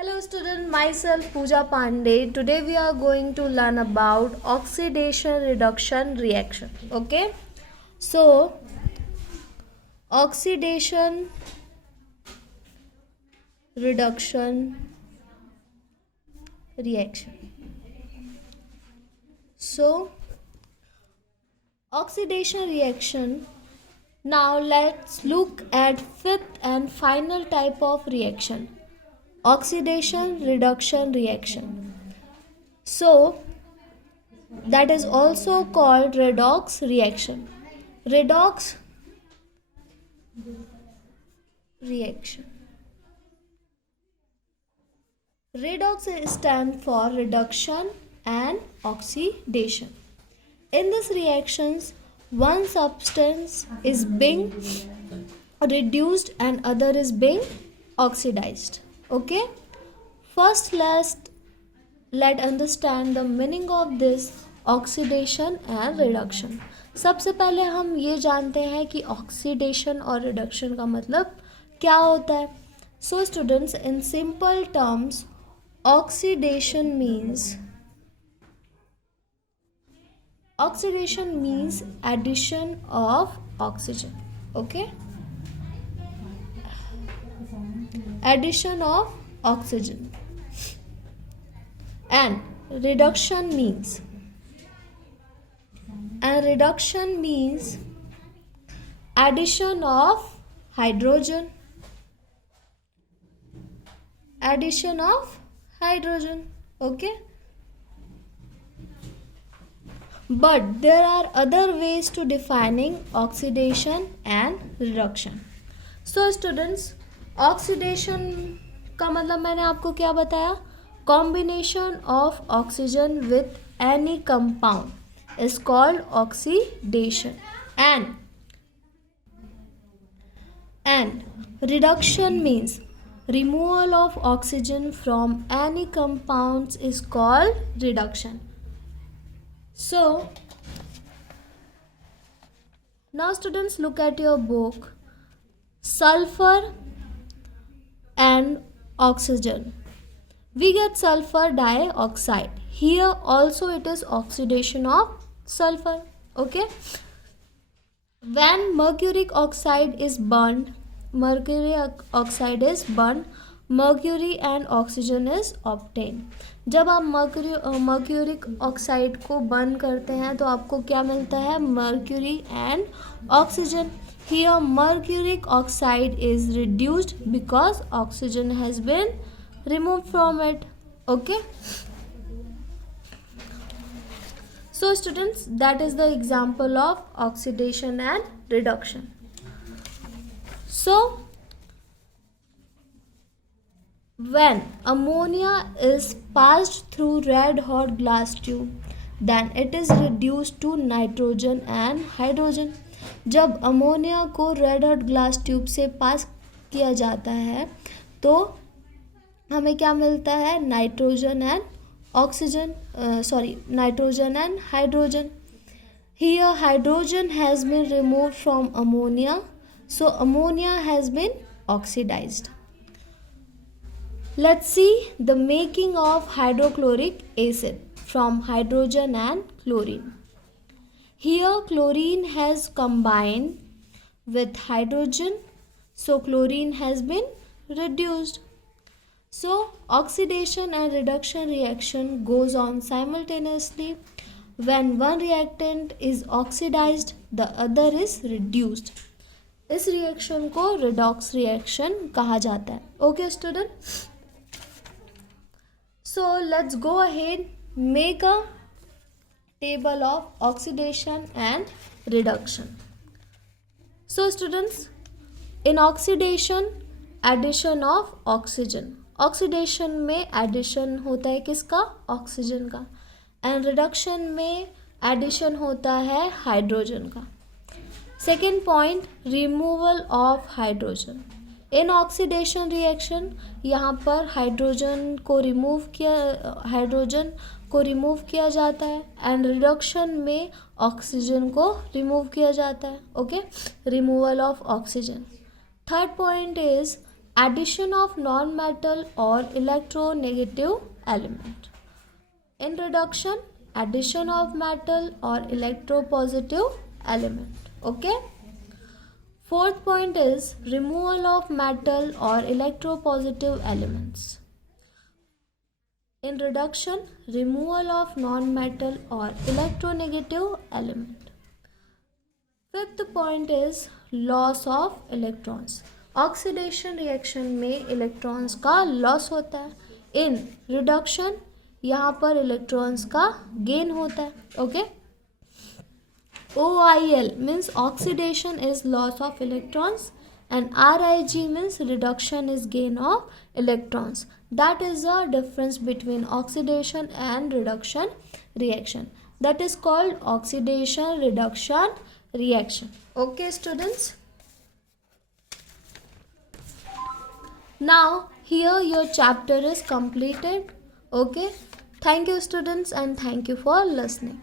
Hello student, myself Pooja Pandey. Today we are going to learn about oxidation reduction reaction. Okay, so oxidation reduction reaction. So oxidation reaction. Now let's look at fifth and final type of reaction, oxidation reduction reaction. So that is also called redox reaction. Redox reaction. Redox stands for reduction and oxidation. In these reactions, one substance is being reduced and other is being oxidized. Okay, first let understand the meaning of this oxidation and reduction. सबसे पहले हम ये जानते हैं कि oxidation और reduction का मतलब क्या होता है. So students, in simple terms, oxidation means addition of oxygen. Okay, addition of oxygen. And reduction means addition of hydrogen. Okay, but there are other ways to defining oxidation and reduction. So students, oxidation का मतलब मैंने आपको क्या बताया, combination of oxygen with any compound is called oxidation. And reduction means removal of oxygen from any compounds is called reduction. So now students, look at your book. Sulfur and oxygen. We get sulfur dioxide. Here also it is oxidation of sulfur. Okay. When mercuric oxide is burned, mercury and oxygen is obtained. जब आप mercuric oxide को burn करते हैं तो आपको क्या मिलता है, mercury and oxygen. Here mercuric oxide is reduced because oxygen has been removed from it. Okay, so students, that is the example of oxidation and reduction. So when ammonia is passed through red hot glass tube, then it is reduced to nitrogen and hydrogen. जब ammonia को red hot glass tube से पास किया जाता है तो हमें क्या मिलता है, nitrogen and hydrogen. Here hydrogen has been removed from ammonia, so ammonia has been oxidized. Let's see the making of hydrochloric acid from hydrogen and chlorine. Here chlorine has combined with hydrogen, so chlorine has been reduced. So oxidation and reduction reaction goes on simultaneously. When one reactant is oxidized, the other is reduced. इस reaction को redox reaction कहा जाता है. Okay student, so let's go ahead, make a table of oxidation and reduction. So students, in oxidation, addition of oxygen. Oxidation में addition होता है किसका, oxygen का. एंड रिडक्शन में एडिशन होता है हाइड्रोजन का. Second point, removal of hydrogen. In oxidation reaction यहाँ पर हाइड्रोजन को रिमूव किया जाता है एंड रिडक्शन में ऑक्सीजन को रिमूव किया जाता है. Okay, removal of oxygen. Third point is addition of non-metal or electronegative element. In reduction, addition of metal or electropositive element. Okay. Fourth point is removal of metal or electropositive elements. In reduction, removal of non-metal or electronegative element. Fifth point is loss of electrons. Oxidation reaction में electrons का loss होता है. In reduction यहाँ पर electrons का gain होता है. Okay. OIL means oxidation is loss of electrons and RIG means reduction is gain of electrons. That is the difference between oxidation and reduction reaction. That is called oxidation reduction reaction. Okay students. Now here your chapter is completed. Okay. Thank you students and thank you for listening.